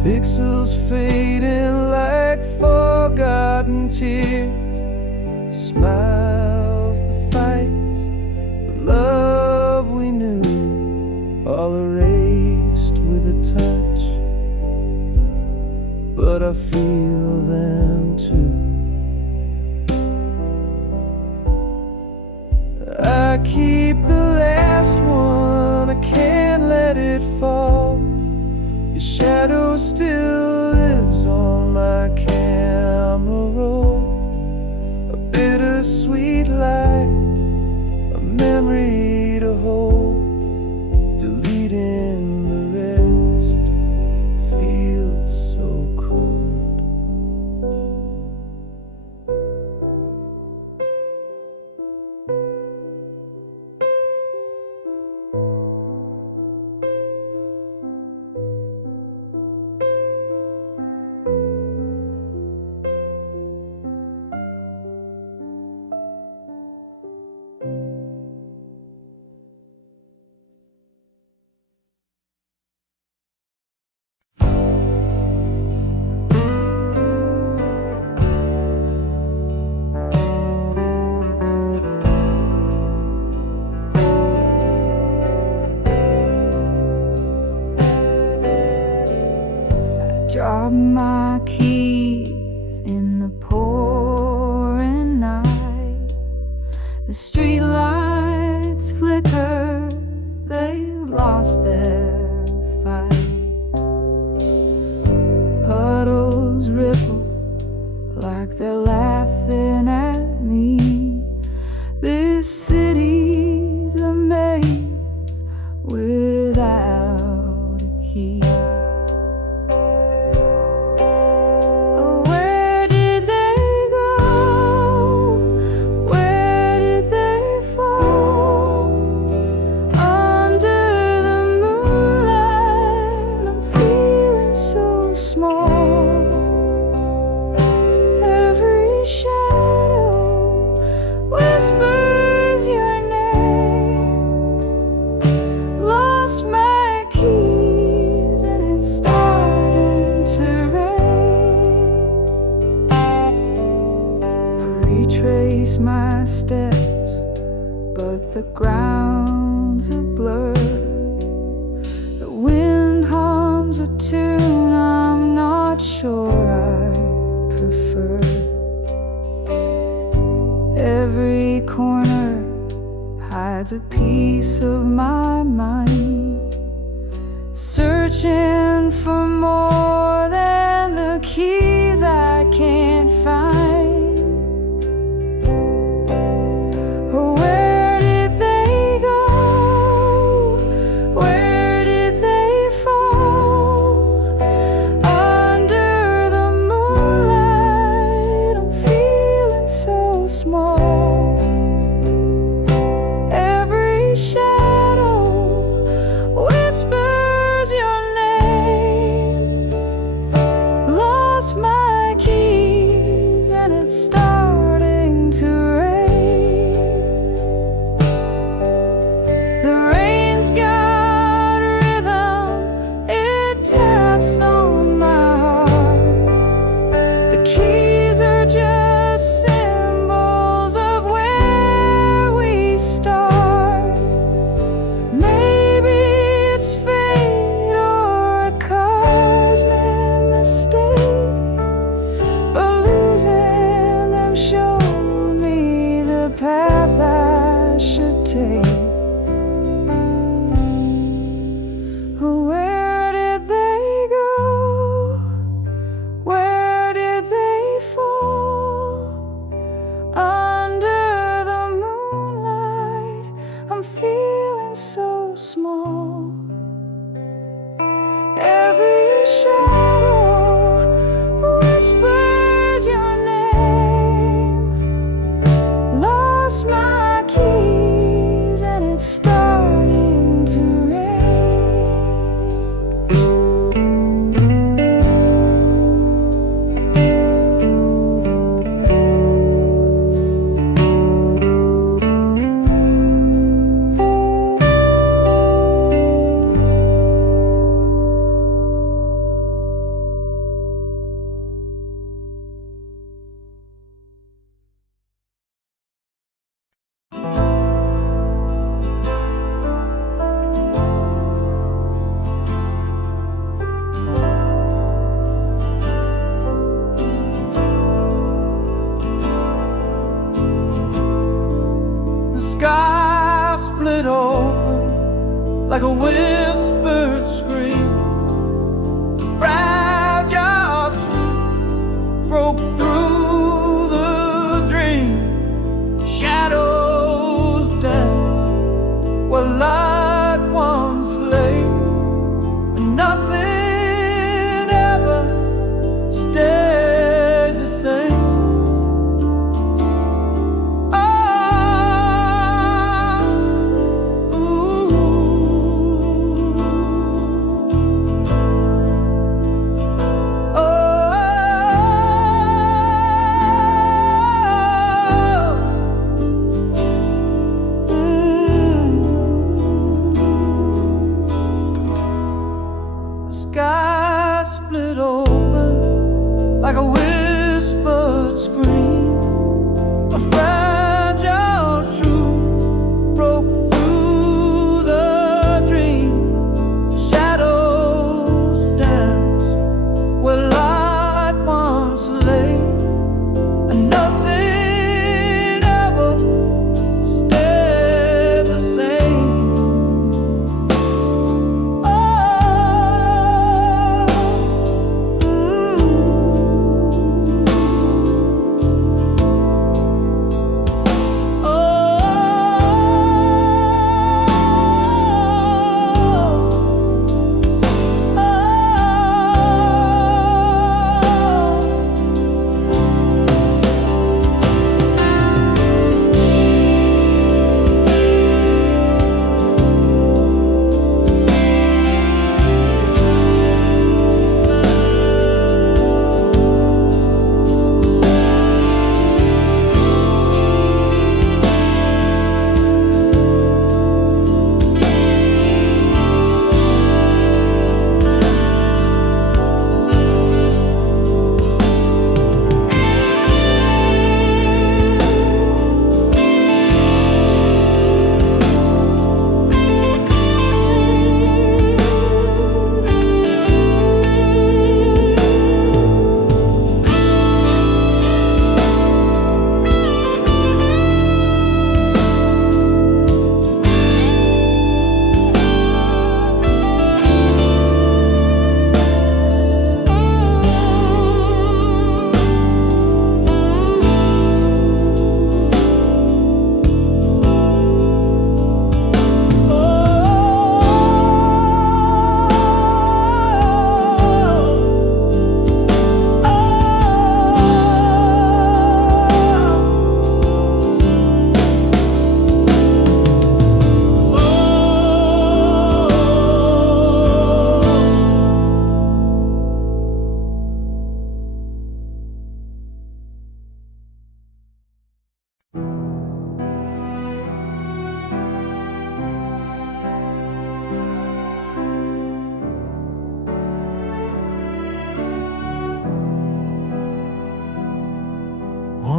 Pixels fading like forgotten tears. Smiles, the fights, the love we knew, all erased with a touch. But I feel them too. I keep the last one, I can't let it fall. Your shadow still lives on my camera roll. A bittersweet light, a memory to hold. Deleting the rest feels so cold. Drop my keys in the pouring night. The street lights flicker, they've lost their fight. Puddles ripple like they're laughing at me. This city's a maze without a key. Where did they go? Where did they fall? Under the moonlight, I'm feeling so small. Every shadow whispers your name. Lost my keys and it's starting to rain. I retrace my steps, but the ground's a blur. The wind hums a tune I'm not sure I prefer. Every corner hides a piece of my mind, searching for more than the keys I can't find. Where did they go? Where did they fall? Under the moonlight, I'm feeling so small. Every shadow whispers your name. Lost my keys and it's starting to rain. The rain's got rhythm, it taps on my heart. The keys are just symbols of where we start. Maybe it's fate or a cosmic mistake, but losing them showed me the path I should take. Where did they go? Where did they fall? Under the moonlight, I'm feeling so small. Every shadow whispers your name. Lost my keys and it's starting to rain. The sky split open like a whispered scream. The fragile truth broke through the dream. Shadows dance where light once lay, but nothing ever stayed the same.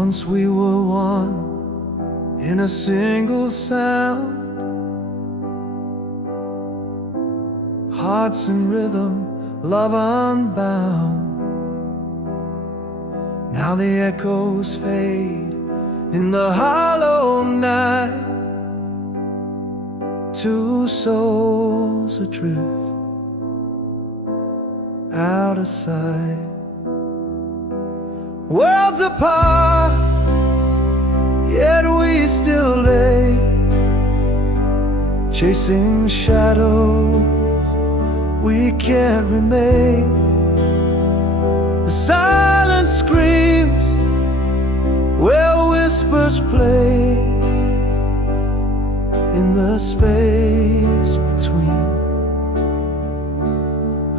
Once we were one in a single sound, hearts in rhythm, love unbound. Now the echoes fade in the hollow night, two souls adrift out of sight. Worlds apart, yet we still lay, chasing shadows we can't remain. The silence screams where whispers play, in the space between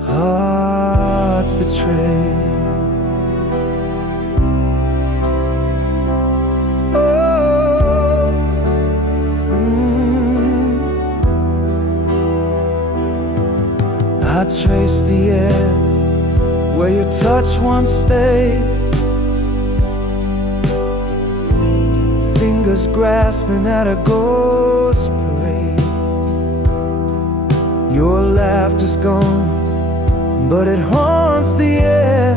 hearts betrayed. I trace the air where your touch once stayed, fingers grasping at a ghost parade. Your laughter's gone, but it haunts the air,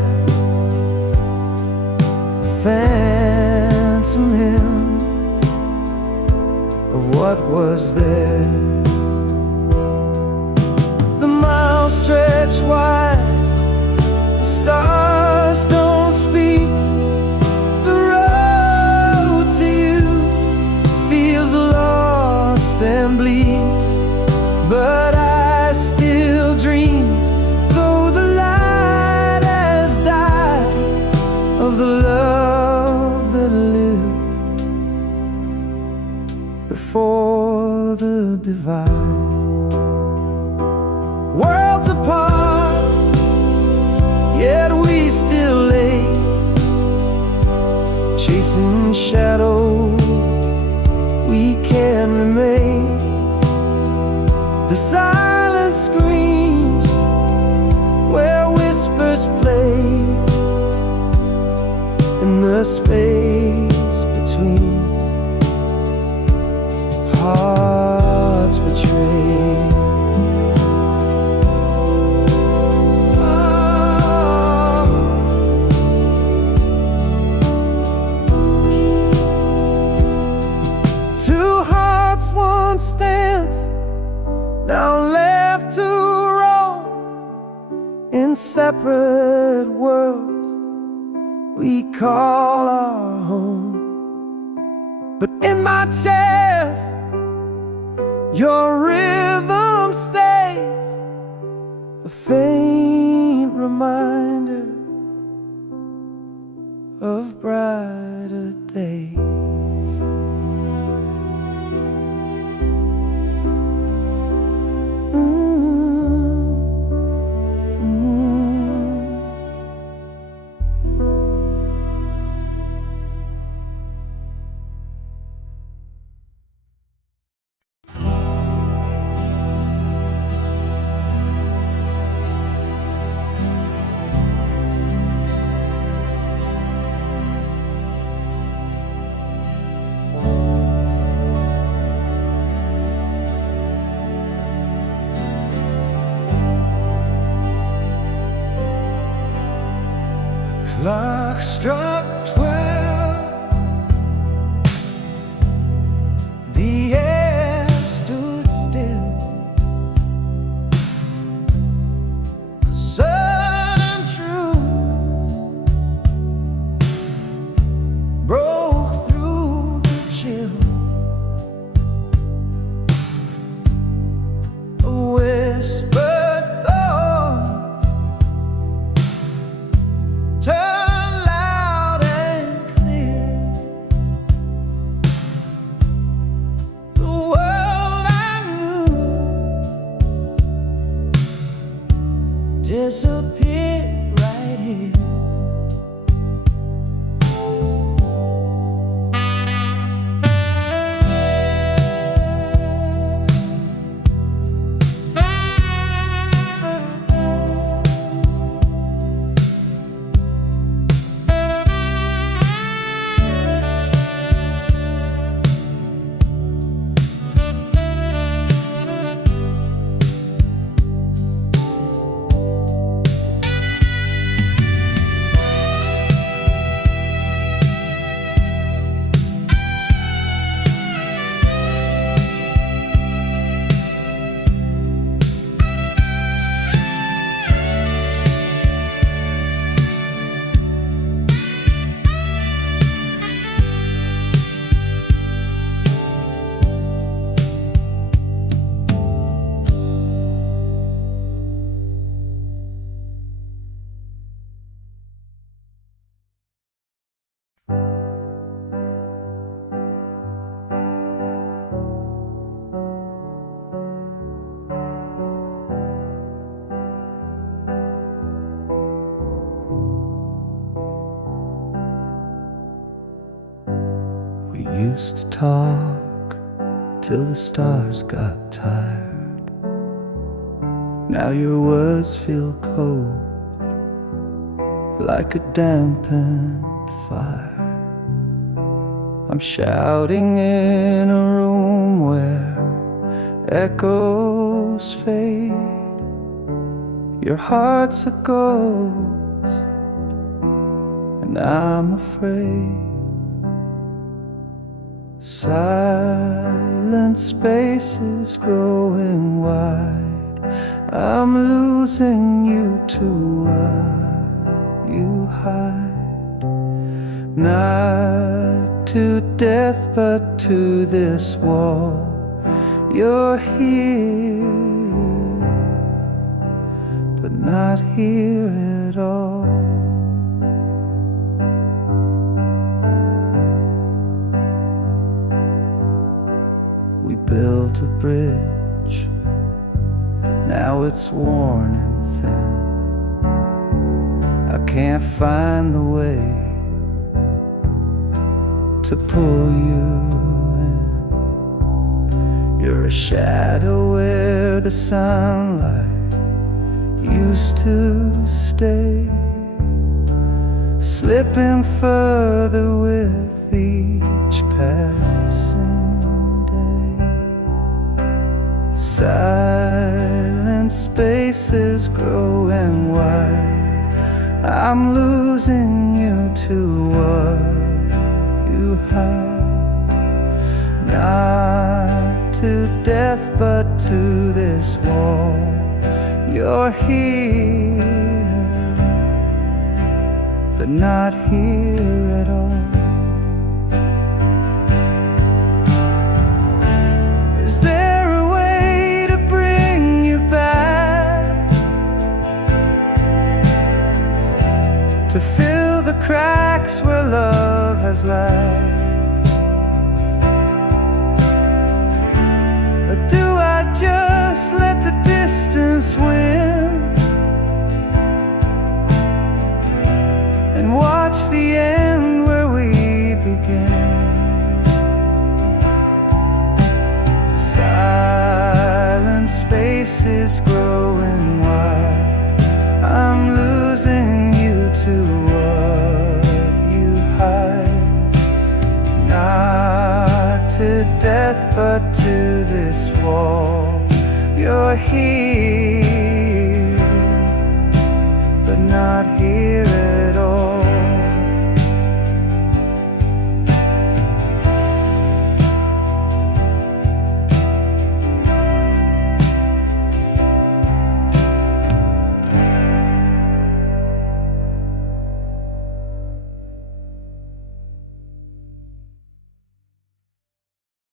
a phantom hymn of what was there. Stretch wide, the stars don't speak. The road to you feels lost and bleak, but I still dream, though the light has died, of the love that lived before the divide. Worlds apart, yet we still lay, chasing shadows we can't remain. The silence screams where whispers play, in the space between hearts betrayed. Stands now left to roam in separate worlds we call our home. But in my chest, your rhythm stays, a faint reminder of brighter days. Clock struck 12, the air stood still. A sudden truth broke through the chill. A whispered thought turned loud used to talk till the stars got tired. Now your words feel cold, like a dampened fire. I'm shouting in a room where echoes fade. Your heart's a ghost, and I'm afraid. Silent spaces growing wide. I'm losing you to what you hide. Not to death, but to this wall. You're here, but not here at all. We built a bridge, now it's worn and thin. I can't find the way to pull you in. You're a shadow where the sunlight used to stay, slipping further with each passing day. Silent spaces growing wide. I'm losing you to what you hide. Not to death, but to this wall. You're here, but not here at all. Is there a way to bring you back, to fill the cracks where love has lagged? Or do I just let the distance win and watch the end where we begin? Silent spaces growing wide. I'm losing you to what you hide. Not to death, but to this wall. You're here, but not here at all.